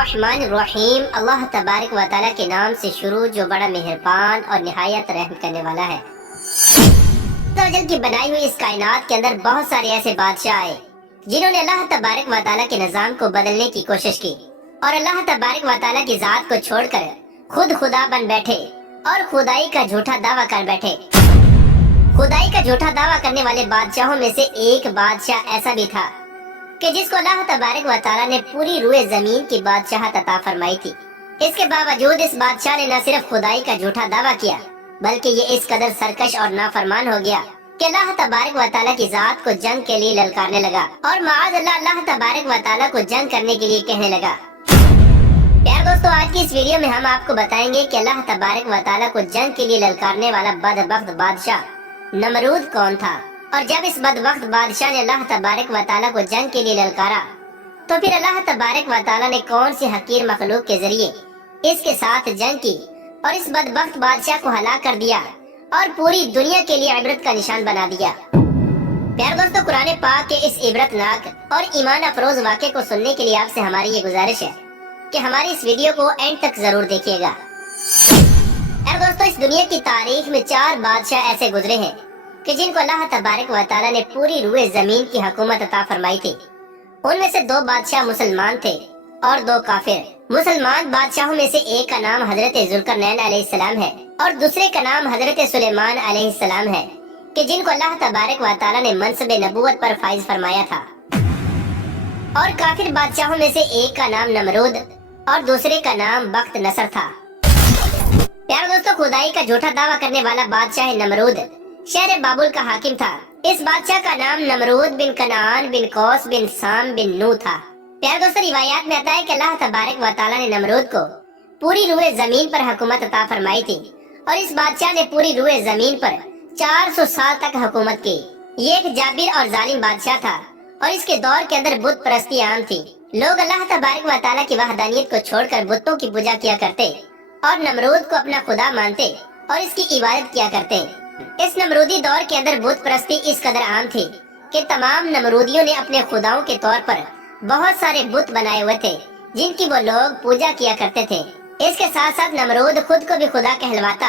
बिस्मिल्लाहिर्रहमानिर्रहीम। अल्लाह तबारक व तआला के नाम से शुरू जो बड़ा मेहरबान और निहायत रहम करने वाला है। अज़्ज़ की बनाई हुई इस कायनात के अंदर बहुत सारे ऐसे बादशाह आए जिन्होंने अल्लाह तबारक व तआला के निज़ाम को बदलने की कोशिश की और अल्लाह तबारक व तआला की जात को छोड़कर खुद खुदा बन बैठे और खुदाई का झूठा दावा कर बैठे। खुदाई का झूठा दावा करने वाले बादशाहों में से एक बादशाह ऐसा भी था कि जिसको अल्लाह तबारक व तआला ने पूरी रूए जमीन की बादशाहत अता फरमाई थी। इसके बावजूद इस बादशाह ने न सिर्फ खुदाई का झूठा दावा किया बल्कि ये इस कदर सरकश और नाफरमान हो गया कि अल्लाह तबारक व तआला की जात को जंग के लिए ललकारने लगा और माअज़ अल्लाह तबारक व तआला को जंग करने के लिए कहने लगा। प्यार दोस्तों, आज की इस वीडियो में हम आपको बताएंगे कि अल्लाह तबारक व तआला को जंग के लिए ललकारने वाला बदबख्त बादशाह नमरूद कौन था और जब इस बदबख्त बादशाह ने अल्लाह तबारक व तआला को जंग के लिए ललकारा तो फिर अल्लाह तबारक व तआला ने कौन सी हकीर मखलूक के जरिए इसके साथ जंग की और इस बदबख्त बादशाह को हलाक कर दिया और पूरी दुनिया के लिए इबरत का निशान बना दिया। प्यार दोस्तों, कुरान पाक के इस इबरतनाक और ईमान अफरोज वाक़े को सुनने के लिए आपसे हमारी ये गुजारिश है कि हमारी इस वीडियो को एंड तक जरूर देखिएगा। प्यार दोस्तों, इस दुनिया की तारीख में 4 बादशाह ऐसे गुजरे हैं कि जिनको अल्लाह तबारक व तआला ने पूरी रूए जमीन की हुकूमत अता फरमाई थी। उनमें से 2 बादशाह मुसलमान थे और 2 काफिर। मुसलमान बादशाहों में से एक का नाम हजरत जुल्करनैन अलैहिस्सलाम है और दूसरे का नाम हजरत सुलेमान अलैहिस्सलाम है कि जिनको अल्लाह तबारक व तआला ने मनसब नबूवत पर फाइज फरमाया था। और काफिर बादशाहों में से एक का नाम नमरूद और दूसरे का नाम बख्त नसर था। प्यारे दोस्तों, खुदाई का झूठा दावा करने वाला बादशाह नमरूद शहर बाबुल का हाकिम था। इस बादशाह का नाम नमरूद बिन कनान बिन कौस बिन साम बिन नू था। प्यारे दोस्तों, रिवायात में आता है कि अल्लाह तबारक व तआला ने नमरूद को पूरी रूए जमीन पर हुकूमत अता फरमाई थी और इस बादशाह ने पूरी रूए जमीन पर 400 साल तक हुकूमत की। ये एक जाबिर और जालिम बादशाह था और इसके दौर के अंदर बुत परस्ती आम थी। लोग अल्लाह तबारक व तआला की वहदानियत को छोड़कर बुतों की पूजा किया करते और नमरूद को अपना खुदा मानते और इसकी इबादत किया करते। इस नमरूदी दौर के अंदर बुत परस्ती इस कदर आम थी कि तमाम नमरूदियों ने अपने खुदाओं के तौर पर बहुत सारे बुत बनाए हुए थे जिनकी वो लोग पूजा किया करते थे। इसके साथ साथ नमरूद खुद को भी खुदा कहलवाता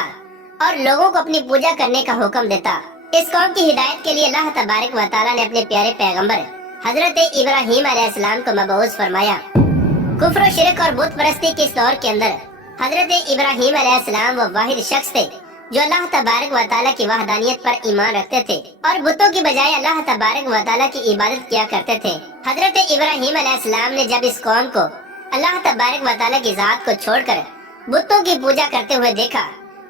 और लोगों को अपनी पूजा करने का हुक्म देता। इस कौम की हिदायत के लिए अल्लाह तबारक व तआला ने अपने प्यारे पैगंबर हजरत इब्राहीम अलैहिस्सलाम को मबऊस फरमाया। कुफ्र और शिरक और बुत परस्ती के इस दौर के अंदर हजरत इब्राहीम अलैहिस्सलाम वो वाहिद शख्स थे जो अल्लाह तबारक व तआला की वहदानियत पर ईमान रखते थे और बुतों की बजाय अल्लाह तबारक व तआला की इबादत किया करते थे। हजरत इब्राहीम अलैहिस्सलाम ने जब इस कौम को अल्लाह तबारक व तआला की जात को छोड़कर बुतों की पूजा करते हुए देखा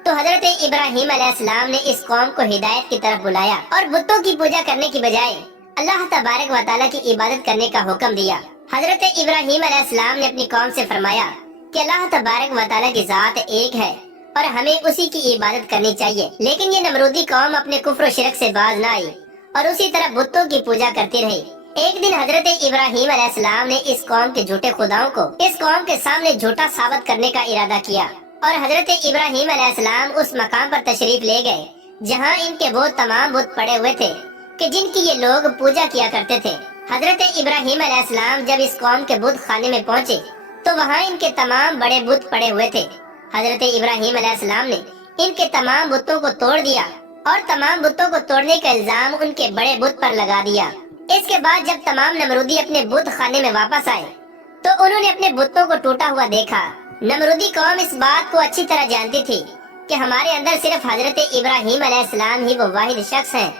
तो हजरत इब्राहीम अलैहिस्सलाम ने इस कौम को हिदायत की तरफ बुलाया और बुतों की पूजा करने की बजाय अल्लाह तबारक व तआला की इबादत करने का हुक्म दिया। हजरत इब्राहीम अलैहिस्सलाम ने अपनी कौम से फरमाया कि अल्लाह तबारक व तआला की जात एक है और हमें उसी की इबादत करनी चाहिए। लेकिन ये नमरूदी कौम अपने कुफ्र और शिरक से बाज न आई और उसी तरह बुतों की पूजा करती रही। एक दिन हजरत इब्राहीम अलैहिस्सलाम ने इस कौम के झूठे खुदाओं को इस कौम के सामने झूठा साबित करने का इरादा किया और हजरत इब्राहीम अलैहिस्सलाम उस मकाम पर तशरीफ ले गए जहाँ इनके वो तमाम बुत पड़े हुए थे कि जिनकी ये लोग पूजा किया करते थे। हजरत इब्राहीम अलैहिस्सलाम जब इस कौम के बुत खाने में पहुँचे तो वहाँ इनके तमाम बड़े बुत पड़े हुए थे। हजरत इब्राहीम अलैहिस्सलाम ने इनके तमाम बुतों को तोड़ दिया और तमाम बुतों को तोड़ने का इल्जाम उनके बड़े बुत पर लगा दिया। इसके बाद जब तमाम नमरूदी अपने बुत खाने में वापस आए तो उन्होंने अपने बुतों को टूटा हुआ देखा। नमरूदी कौम इस बात को अच्छी तरह जानती थी कि हमारे अंदर सिर्फ हजरत इब्राहीम अलैहिस्सलाम ही वो वाहिद शख्स हैं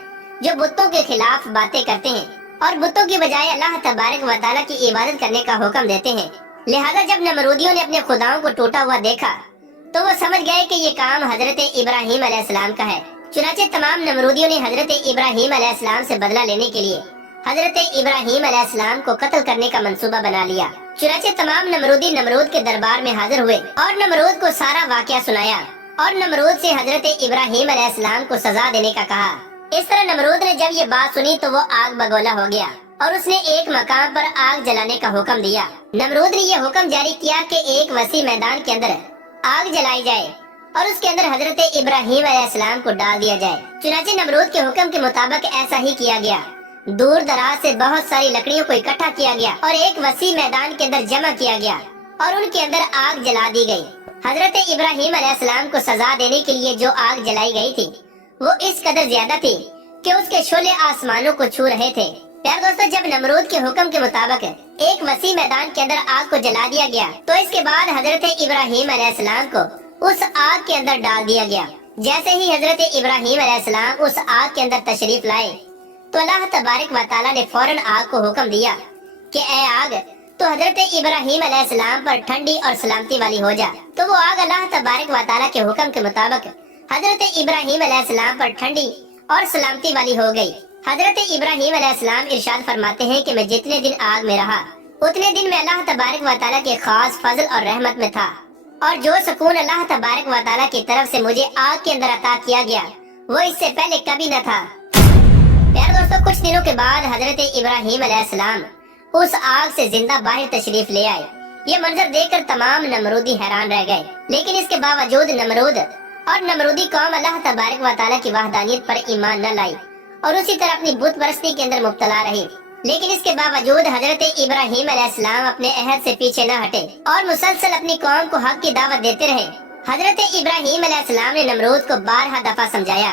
जो बुतों के खिलाफ बातें करते हैं और बुतों की बजाय अल्लाह तबारक व तआला की इबादत करने का हुक्म देते हैं। लिहाजा जब नमरूदियों ने अपने खुदाओं को टूटा हुआ देखा तो वो समझ गए कि ये काम हजरत इब्राहीम अलैहिस्सलाम का है। चुनाचे तमाम नमरूदियों ने हजरत इब्राहीम अलैहिस्सलाम से बदला लेने के लिए हजरत इब्राहीम अलैहिस्सलाम को कत्ल करने का मंसूबा बना लिया। चुनाचे तमाम नमरूदी नमरूद के दरबार में हाजिर हुए और नमरूद को सारा वाकया सुनाया और नमरूद से हजरत इब्राहीम अलैहिस्सलाम को सजा देने का कहा। इस तरह नमरूद ने जब ये बात सुनी तो वो आग बगोला हो गया और उसने एक मकाम पर आग जलाने का हुक्म दिया। नमरूद ने यह हुक्म जारी किया कि एक वसी मैदान के अंदर आग जलाई जाए और उसके अंदर हजरत इब्राहीम अलैहिस्सलाम को डाल दिया जाए। चुनाचे नमरूद के हुक्म के मुताबिक ऐसा ही किया गया। दूर दराज से बहुत सारी लकड़ियों को इकट्ठा किया गया और एक वसी मैदान के अंदर जमा किया गया और उनके अंदर आग जला दी गई। हजरत इब्राहिम अलैहिस्सलाम को सजा देने के लिए जो आग जलाई गई थी वो इस कदर ज्यादा थी कि उसके शोले आसमानों को छू रहे थे। प्यारे दोस्तों, जब नमरूद के हुक्म के मुताबिक एक वसी मैदान के अंदर आग को जला दिया गया तो इसके बाद हजरत इब्राहिम अलैहिस्सलाम को उस आग के अंदर डाल दिया गया। जैसे ही हजरत इब्राहिम अलैहिस्सलाम उस आग के अंदर तशरीफ लाए तो अल्लाह तबारक व तआला ने फौरन आग को हुक्म दिया कि ऐ आग, तो हजरत इब्राहिम अलैहिस्सलाम पर ठंडी और सलामती वाली हो जा। तो वो आग अल्लाह तबारक व तआला के हुक्म के मुताबिक हजरत इब्राहिम अलैहिस्सलाम पर ठंडी और सलामती वाली हो गई। हजरत इब्राहिम अलैहिस्सलाम इरशाद फरमाते हैं कि मैं जितने दिन आग में रहा उतने दिन में अल्लाह तबारक व तआला के खास फजल और रहमत में था, और जो सुकून अल्लाह तबारक व तआला की तरफ से मुझे आग के अंदर अता किया गया वो इससे पहले कभी न था। प्यारे दोस्तों, कुछ दिनों के बाद हजरत इब्राहिम अलैहिस्सलाम उस आग से जिंदा बाहर तशरीफ ले आए। ये मंजर देखकर तमाम नमरूदी हैरान रह गए, लेकिन इसके बावजूद नमरूद और नमरूदी कौम अल्लाह तबारक व तआला की वहदानियत पर ईमान न लाई और उसी तरह अपनी बुत परस्ती के अंदर मुब्तला रही। लेकिन इसके बावजूद हजरत इब्राहिम अलैहिस्सलाम अपने अहद से पीछे न हटे और मुसलसल अपनी कौम को हक की दावत देते रहे। हजरत इब्राहिम अलैहिस्सलाम ने नमरूद को 12 दफा समझाया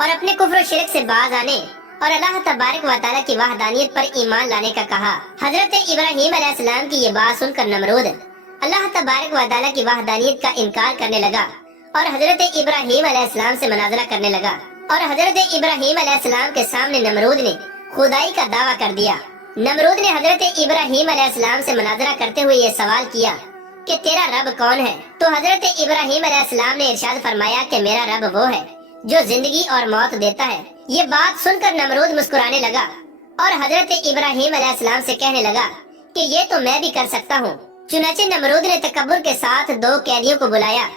और अपने कुफ्र और शिरक से बाज आने और अल्लाह तबारक व तआला की वहदानियत पर ईमान लाने का कहा। हजरत इब्राहिम अलैहिस्सलाम की ये बात सुनकर नमरूद अल्लाह तबारक व तआला की वहदानियत का इनकार करने लगा और हजरत इब्राहिम अलैहिस्सलाम से मुनाजरा करने लगा। और हजरत इब्राहिम अलैहिस्सलाम के सामने नमरूद ने खुदाई का दावा कर दिया। नमरूद ने हजरत इब्राहिम अलैहिस्सलाम से मुनाजरा करते हुए ये सवाल किया कि तेरा रब कौन है? तो हजरत इब्राहिम अलैहिस्सलाम ने इरशाद फरमाया कि मेरा रब वो है जो जिंदगी और मौत देता है। ये बात सुनकर नमरूद मुस्कुराने लगा और हजरत इब्राहिम अलैहिस्सलाम से कहने लगा कि ये तो मैं भी कर सकता हूँ। चुनाचे नमरूद ने तकब्बुर के साथ 2 कैदियों को बुलाया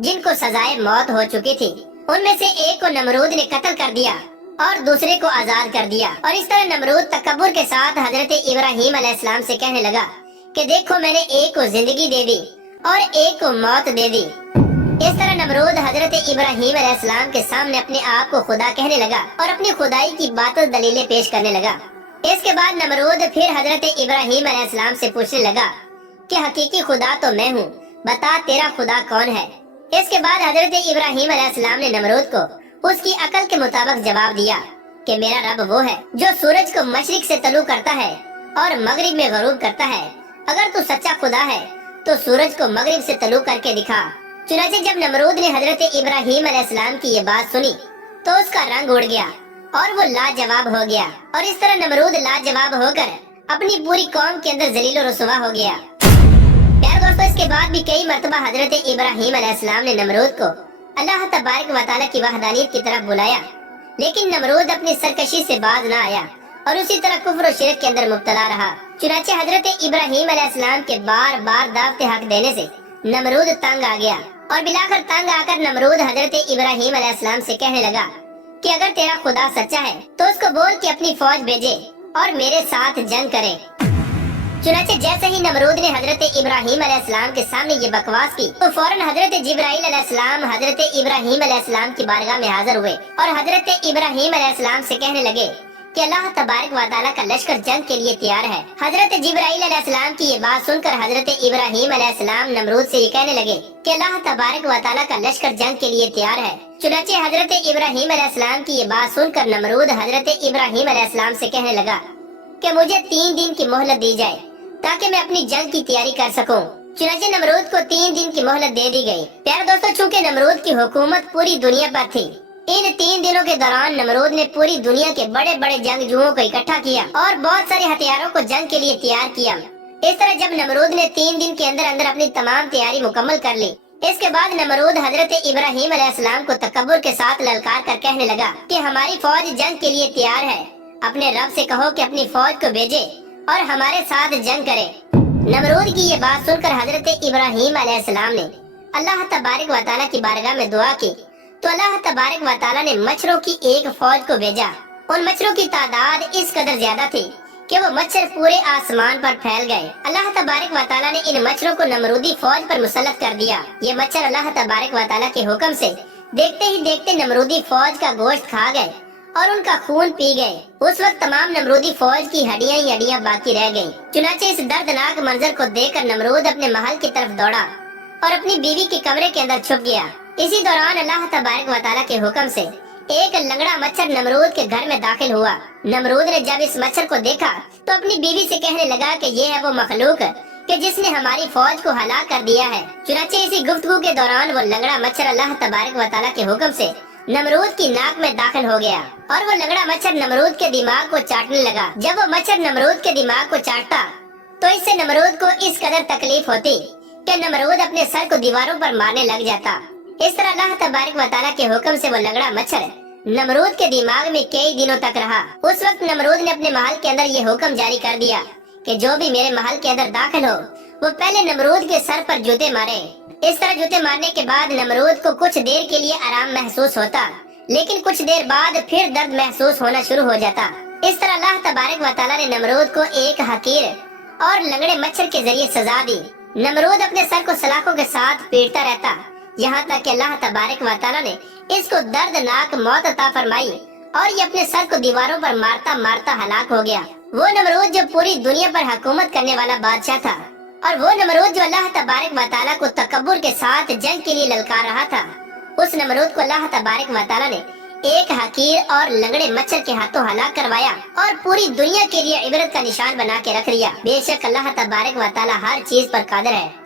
जिनको सजाए मौत हो चुकी थी। उनमें से एक को नमरूद ने कत्ल कर दिया और दूसरे को आजाद कर दिया। और इस तरह नमरूद तकब्बुर के साथ हजरत इब्राहिम अलैहिस्सलाम से कहने लगा कि देखो, मैंने एक को जिंदगी दे दी और एक को मौत दे दी। इस तरह नमरूद हजरत इब्राहिम अलैहिस्सलाम के सामने अपने आप को खुदा कहने लगा और अपनी खुदाई की बातल दलीलें पेश करने लगा। इसके बाद नमरूद फिर हजरत इब्राहिम अलैहिस्सलाम से पूछने लगा कि हकीकी खुदा तो मैं हूँ, बता तेरा खुदा कौन है? इसके बाद हजरत इब्राहिम अलैहिस्सलाम ने नमरूद को उसकी अकल के मुताबिक जवाब दिया कि मेरा रब वो है जो सूरज को मशरिक से तलू करता है और मगरिब में गरूब करता है। अगर तू सच्चा खुदा है तो सूरज को मगरिब से तलू करके दिखा। चुनाचे जब नमरूद ने हजरत इब्राहिम अलैहिस्सलाम की ये बात सुनी तो उसका रंग उड़ गया और वो लाजवाब हो गया। और इस तरह नमरूद लाजवाब होकर अपनी पूरी कौम के अंदर जलील और रुसवा हो गया। प्यारे दोस्तों, इसके बाद भी कई मरतबा हजरत इब्राहिम अलैहिस्सलाम ने नमरूद को अल्लाह तबारक व तआला की वहदानियत की तरफ बुलाया, लेकिन नमरूद अपनी सरकशी से बाज न आया और उसी तरह कुफ्र और शिरक के अंदर मुब्तला रहा। चुनाचे हजरत इब्राहिम अलैहिस्सलाम के बार बार दावते हक देने से नमरूद तंग आ गया और बिलाकर तंग आकर नमरूद हजरत इब्राहिम अलैहिस्सलाम से कहने लगा कि अगर तेरा खुदा सच्चा है तो उसको बोल कि अपनी फौज भेजे और मेरे साथ जंग करे। चुनाचे जैसे ही नमरूद ने हजरत इब्राहिम अलैहिस्सलाम के सामने ये बकवास की तो फौरन हजरत जिब्राइल अलैहिस्सलाम हजरत इब्राहिम अलैहिस्सलाम की बारगाह में हाजिर हुए और हजरत इब्राहिम अलैहिस्सलाम से कहने लगे कि अल्लाह तबारक व तआला का लश्कर जंग के लिए तैयार है। हजरत जिब्राइल अलैहिस्सलाम की ये बात सुनकर हजरत इब्राहिम अलैहिस्सलाम नमरूद से ये कहने लगे कि अल्लाह तबारक व तआला का लश्कर जंग के लिए तैयार है। चुनाचे हजरत इब्राहिम अलैहिस्सलाम की ये बात सुनकर नमरूद हजरत इब्राहिम अलैहिस्सलाम से कहने लगा कि मुझे 3 दिन की मोहलत दी जाए ताकि मैं अपनी जंग की तैयारी कर सकूं। चुनाचे नमरूद को 3 दिन की मोहलत दे दी गई। प्यारे दोस्तों, चूँकि नमरूद की हुकूमत पूरी दुनिया पर थी, इन 3 दिनों के दौरान नमरूद ने पूरी दुनिया के बड़े बड़े जंगजुओं को इकट्ठा किया और बहुत सारे हथियारों को जंग के लिए तैयार किया। इस तरह जब नमरूद ने 3 दिन के अंदर अंदर अपनी तमाम तैयारी मुकम्मल कर ली, इसके बाद नमरूद हजरत इब्राहिम अलैहिस्सलाम को तकब्बुर के साथ ललकार कर कहने लगा कि हमारी फौज जंग के लिए तैयार है, अपने रब से कहो कि अपनी फौज को भेजे और हमारे साथ जंग करे। नमरूद की ये बात सुनकर हजरत इब्राहिम अलैहिस्सलाम ने अल्लाह तबारक व तआला की बारगाह में दुआ की तो अल्लाह तबारक व तआला ने मच्छरों की एक फौज को भेजा। उन मच्छरों की तादाद इस कदर ज्यादा थी कि वो मच्छर पूरे आसमान पर फैल गए। अल्लाह तबारक व तआला ने इन मच्छरों को नमरूदी फौज पर मुसल्लत कर दिया। ये मच्छर अल्लाह तबारक व तआला के हुक्म से देखते ही देखते नमरूदी फौज का गोश्त खा गए और उनका खून पी गए। उस वक्त तमाम नमरूदी फौज की हड्डियां ही हड्डियां बाकी रह गईं। चुनाचे इस दर्दनाक मंजर को देखकर नमरूद अपने महल की तरफ दौड़ा और अपनी बीवी के कमरे के अंदर छुप गया। इसी दौरान अल्लाह तबारक व तआला के हुक्म से एक लंगड़ा मच्छर नमरूद के घर में दाखिल हुआ। नमरूद ने जब इस मच्छर को देखा तो अपनी बीवी से कहने लगा कि ये है वो मखलूक कि जिसने हमारी फौज को हलाक कर दिया है। चुनाचे इसी गुफ्तगू के दौरान वो लंगड़ा मच्छर अल्लाह तबारक व तआला के हुक्म से नमरूद की नाक में दाखिल हो गया और वो लंगड़ा मच्छर नमरूद के दिमाग को चाटने लगा। जब वो मच्छर नमरूद के दिमाग को चाटता तो इससे नमरूद को इस कदर तकलीफ होती कि नमरूद अपने सर को दीवारों पर मारने लग जाता। इस तरह अल्लाह तबारक व तआला के हुक्म से वो लंगड़ा मच्छर नमरूद के दिमाग में कई दिनों तक रहा। उस वक्त नमरूद ने अपने महल के अंदर ये हुक्म जारी कर दिया कि जो भी मेरे महल के अंदर दाखिल हो वो पहले नमरूद के सर पर जूते मारे। इस तरह जूते मारने के बाद नमरूद को कुछ देर के लिए आराम महसूस होता, लेकिन कुछ देर बाद फिर दर्द महसूस होना शुरू हो जाता। इस तरह अल्लाह तबारक व तआला ने नमरूद को एक हकीर और लंगड़े मच्छर के जरिए सजा दी। नमरूद अपने सर को सलाखों के साथ पीटता रहता, यहाँ तक कि अल्लाह तबारक व तआला ने इसको दर्दनाक मौत अता फरमाई और ये अपने सर को दीवारों पर मारता मारता हलाक हो गया। वो नमरूद जो पूरी दुनिया पर हुकूमत करने वाला बादशाह था और वो नमरूद जो अल्लाह तबारक व तआला को तकब्बुर के साथ जंग के लिए ललकार रहा था, उस नमरूद को अल्लाह तबारक व तआला ने एक हकीर और लंगड़े मच्छर के हाथों हलाक करवाया और पूरी दुनिया के लिए इबरत का निशान बना के रख दिया। बेशक अल्लाह तबारक व तआला हर चीज पर कादिर है।